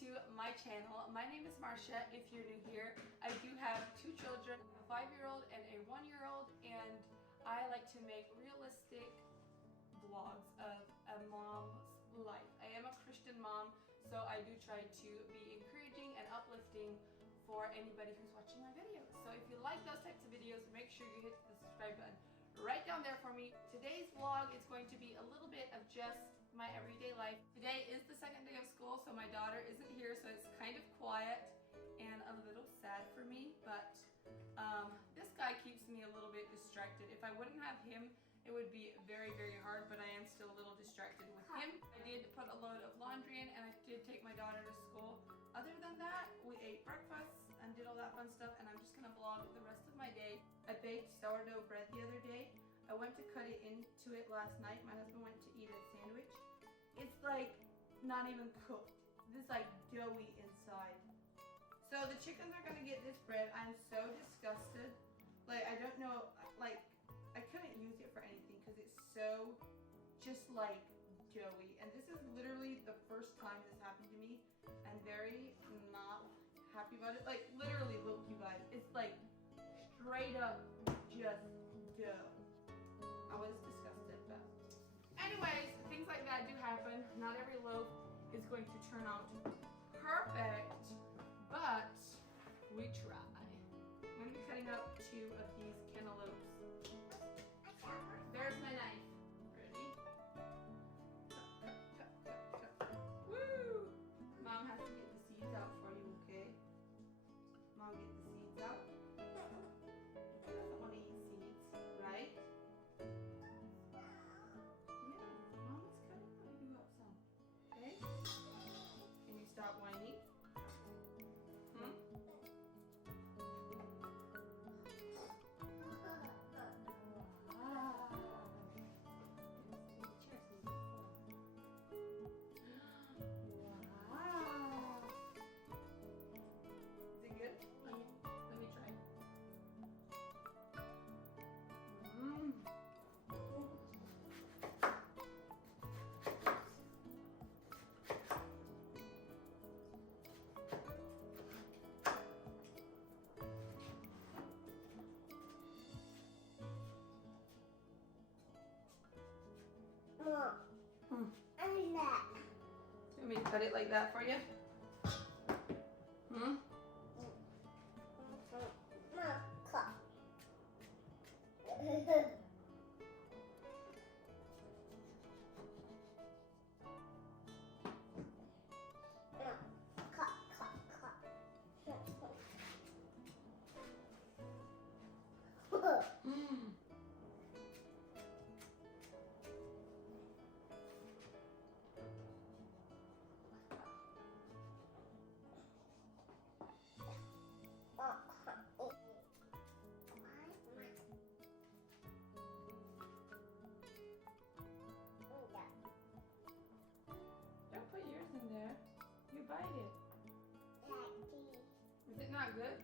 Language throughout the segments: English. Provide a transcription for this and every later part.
to my channel. My name is Marcia, if you're new here. I do have two children, a 5-year-old and a 1-year-old, and I like to make realistic vlogs of a mom's life. I am a Christian mom, so I do try to be encouraging and uplifting for anybody who's watching my videos. So if you like those types of videos, make sure you hit the subscribe button right down there for me. Today's vlog is going to be a little bit of just my everyday life. Today is the second day of school, so my daughter isn't here, so it's kind of quiet and a little sad for me, but this guy keeps me a little bit distracted. If I wouldn't have him, it would be very, very hard, but I am still a little distracted with him. I did put a load of laundry in, and I did take my daughter to school. Other than that, we ate breakfast and did all that fun stuff, and I'm just gonna vlog the rest of my day. I baked sourdough bread the other day. I went to cut it into it last night. My husband went to eat a sandwich. It's like not even cooked. This like doughy inside. So the chickens are gonna get this bread. I'm so disgusted. Like I don't know, like I couldn't use it for anything because it's so just like doughy. And this is literally the first time this happened to me. I'm very not happy about it. Like literally, look you guys, it's like straight up just dough. I was disgusted, but anyways, things like that do happen. Not every loaf is going to turn out perfect, but we try. I'm going to be cutting up 2 of these cantaloupes. There's my knife. Ready? Cut. Woo! Mom has to get the seeds out for you, okay? Mom, get the seeds out. She doesn't want to eat seeds, right? Can you stop whining? Wow. Is it good? Let me try. And that. You want me to cut it like that for you? Cut. Don't put yours in there. You bite it. Is it not good?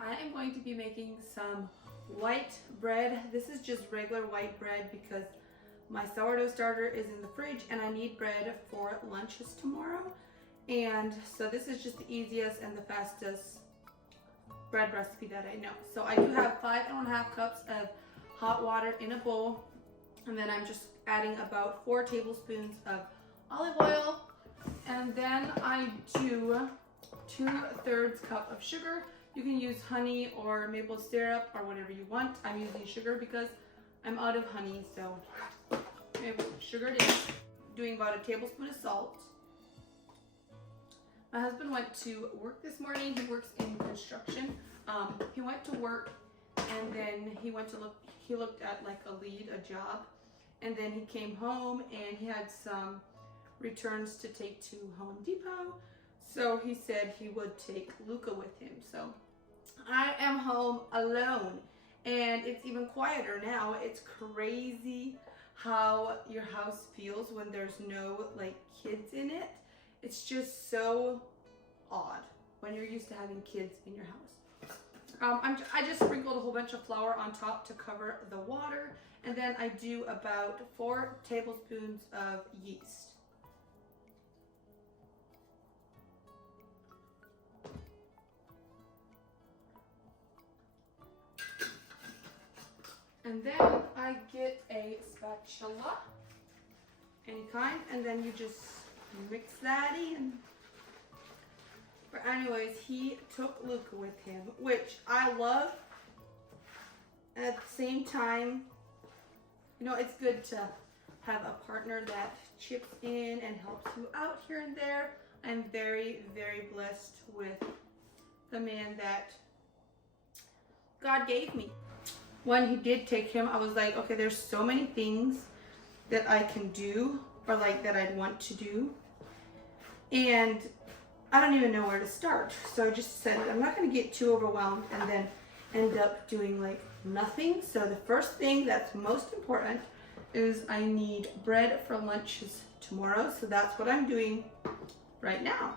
I am going to be making some white bread. This is just regular white bread because my sourdough starter is in the fridge and I need bread for lunches tomorrow. And so this is just the easiest and the fastest bread recipe that I know. So I do have 5.5 cups of hot water in a bowl, and then I'm just adding about 4 tablespoons of olive oil, And then I do 2/3 cup of sugar. You can use honey or maple syrup or whatever you want. I'm using sugar because I'm out of honey, so sugar it is. Doing about a tablespoon of salt. My husband went to work this morning. He works in construction. He went to work and then he looked at like a lead, a job. And then he came home and he had some returns to take to Home Depot. So he said he would take Luca with him. So I am home alone and it's even quieter now. It's crazy how your house feels when there's no like kids in it. It's just so odd when you're used to having kids in your house. I just sprinkled a whole bunch of flour on top to cover the water, and then I do about 4 tablespoons of yeast. And then I get a spatula, any kind, and then you just mix that in. But anyways, he took Luca with him, which I love. And at the same time, you know, it's good to have a partner that chips in and helps you out here and there. I'm very, very blessed with the man that God gave me. When he did take him, I was like, okay, there's so many things that I can do, or like that I'd want to do, and I don't even know where to start. So I just said I'm not going to get too overwhelmed and then end up doing like nothing. So the first thing that's most important is I need bread for lunches tomorrow. So that's what I'm doing right now.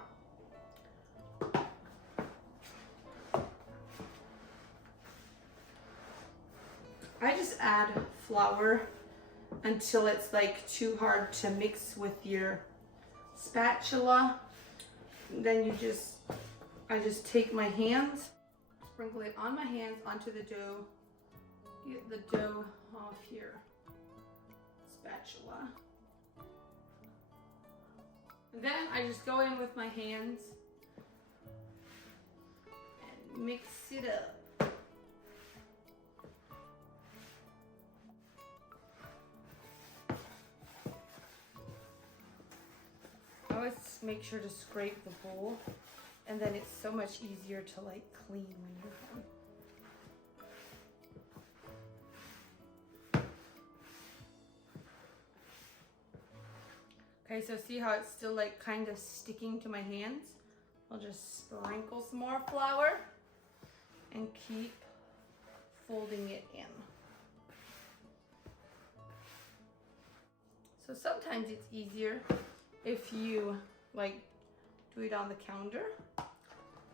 I just add flour until it's like too hard to mix with your spatula. Then I just take my hands, sprinkle it on my hands onto the dough, get the dough off your spatula. And then I just go in with my hands and mix it up. I always make sure to scrape the bowl, and then it's so much easier to like clean when you're done. Okay, so see how it's still like kind of sticking to my hands? I'll just sprinkle some more flour and keep folding it in. So sometimes it's easier if you like do it on the counter.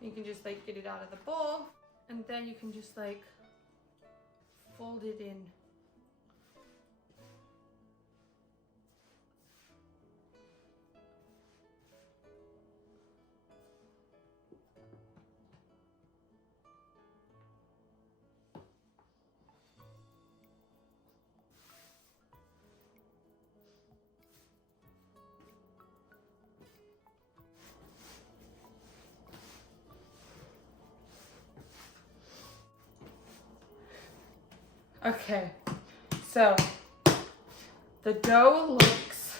You can just like get it out of the bowl, and then you can just like fold it in. Okay, so the dough looks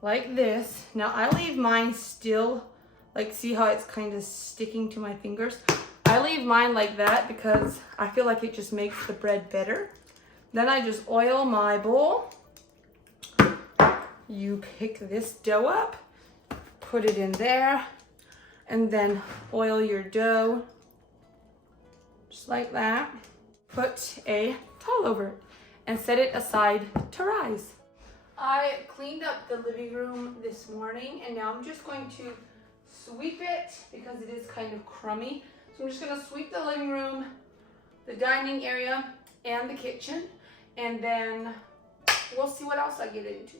like this. Now I leave mine still, like see how it's kind of sticking to my fingers? I leave mine like that because I feel like it just makes the bread better. Then I just oil my bowl. You pick this dough up, put it in there, and then oil your dough, just like that. Put a towel over it and set it aside to rise. I cleaned up the living room this morning, and now I'm just going to sweep it because it is kind of crummy. So I'm just going to sweep the living room, the dining area, and the kitchen, and then we'll see what else I get into.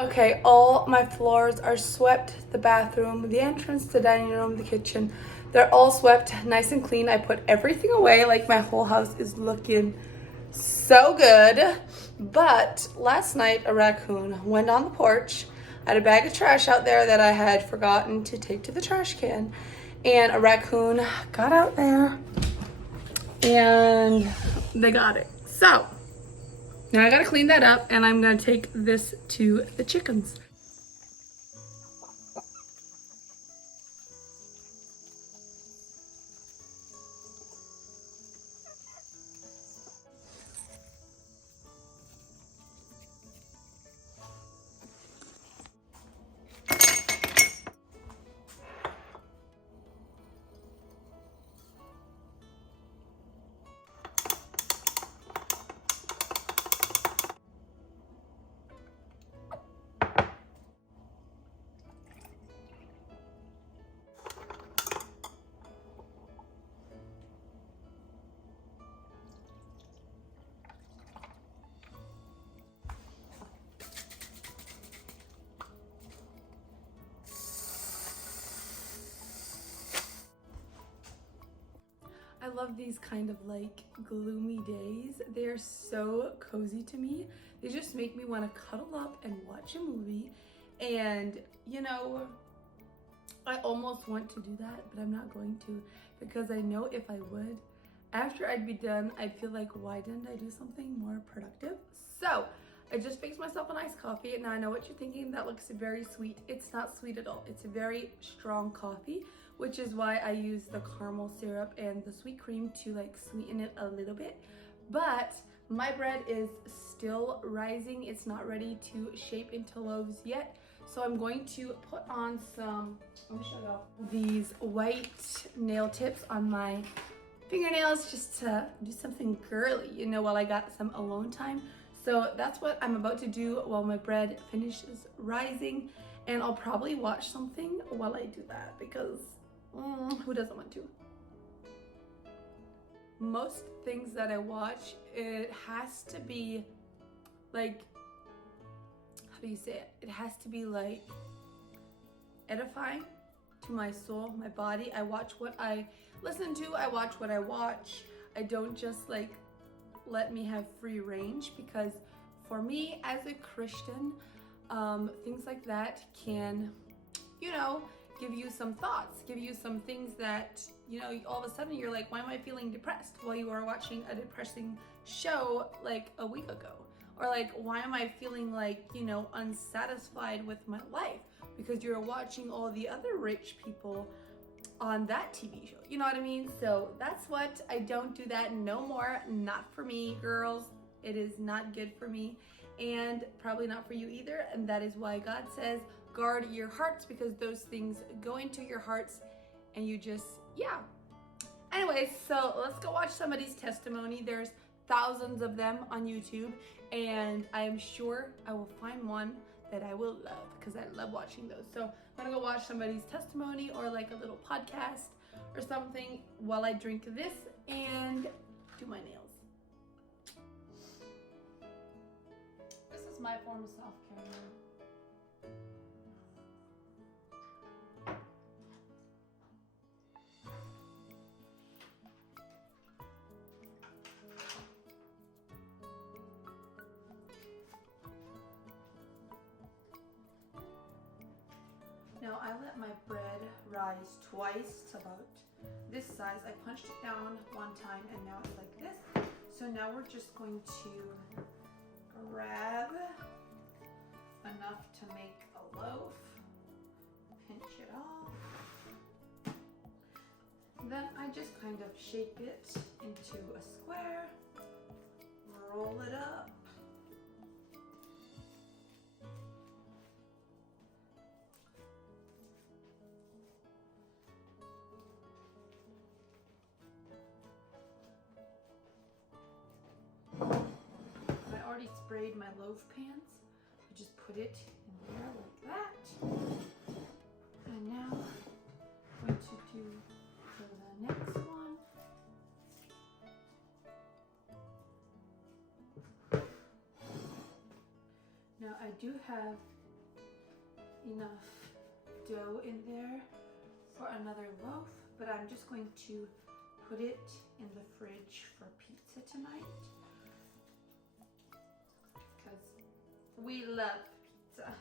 Okay, all my floors are swept. The bathroom, the entrance, the dining room, the kitchen. They're all swept, nice and clean. I put everything away. Like, my whole house is looking so good. But last night, a raccoon went on the porch. I had a bag of trash out there that I had forgotten to take to the trash can. And a raccoon got out there and they got it. So now I gotta clean that up and I'm gonna take this to the chickens. I love these kind of like gloomy days. They're so cozy to me. They just make me want to cuddle up and watch a movie. And you know, I almost want to do that, but I'm not going to, because I know if I would, after I'd be done, I'd feel like, why didn't I do something more productive? So I just fixed myself a nice coffee. Now I know what you're thinking, that looks very sweet. It's not sweet at all. It's a very strong coffee, which is why I use the caramel syrup and the sweet cream to like sweeten it a little bit. But my bread is still rising. It's not ready to shape into loaves yet. So I'm going to put on some, let me show you, these white nail tips on my fingernails just to do something girly, you know, while I got some alone time. So that's what I'm about to do while my bread finishes rising. And I'll probably watch something while I do that because who doesn't want to? Most things that I watch, it has to be like, how do you say it? It has to be like edifying to my soul, my body. I watch what I listen to, I watch what I watch. I don't just like let me have free range, because for me as a Christian, things like that can, you know, give you some thoughts, give you some things that, you know, all of a sudden you're like, why am I feeling depressed? Well, you were watching a depressing show like a week ago. Or like, why am I feeling like, you know, unsatisfied with my life? Because you're watching all the other rich people on that TV show. You know what I mean? So that's what, I don't do that no more. Not for me, girls. It is not good for me, and probably not for you either. And that is why God says, guard your hearts, because those things go into your hearts and you just, yeah. Anyways, so let's go watch somebody's testimony. There's thousands of them on YouTube, and I am sure I will find one that I will love, because I love watching those. So I'm gonna go watch somebody's testimony or like a little podcast or something while I drink this and do my nails. This is my form of self-care. Now I let my bread rise twice to about this size. I punched it down one time and now it's like this. So now we're just going to grab enough to make a loaf, pinch it off. Then I just kind of shape it into a square, roll it up. I already sprayed my loaf pans. I just put it in there like that. And now I'm going to do for the next one. Now I do have enough dough in there for another loaf, but I'm just going to put it in the fridge for pizza tonight because we love pizza.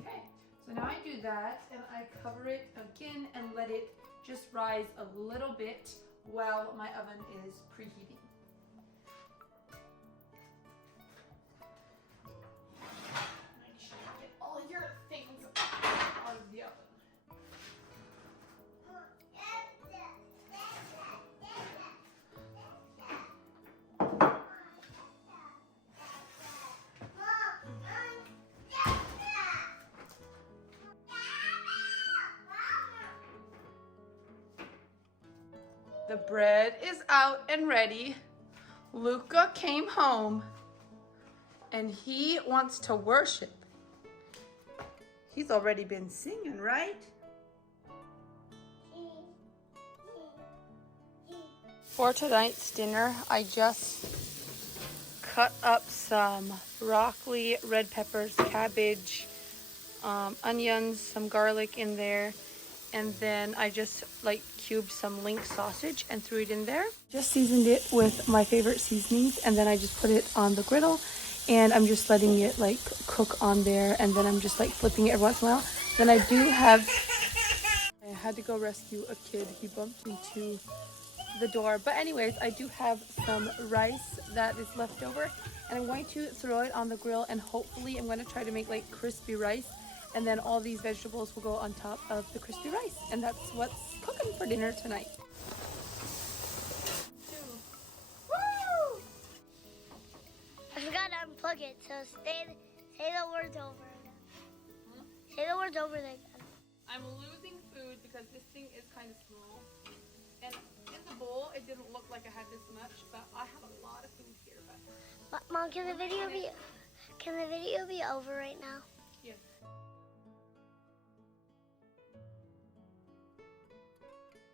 Okay, so now I do that and I cover it again and let it just rise a little bit while my oven is preheating. Make sure you get all your things out of the oven. The bread is out and ready. Luca came home and he wants to worship. He's already been singing, right? For tonight's dinner, I just cut up some broccoli, red peppers, cabbage, onions, some garlic in there. And then I just like cubed some link sausage and threw it in there. Just seasoned it with my favorite seasonings, and then I just put it on the griddle and I'm just letting it like cook on there, and then I'm just like flipping it every once in a while. Then I had to go rescue a kid. He bumped into the door. But anyways, I do have some rice that is left over and I'm going to throw it on the grill, and hopefully I'm going to try to make like crispy rice. And then all these vegetables will go on top of the crispy rice. And that's what's cooking for dinner tonight. Woo! I forgot to unplug it, so say the words over again. Say the words over again. I'm losing food because this thing is kind of small. And in the bowl, it didn't look like I had this much, but I have a lot of food here. Mom, can the video be over right now? Yes.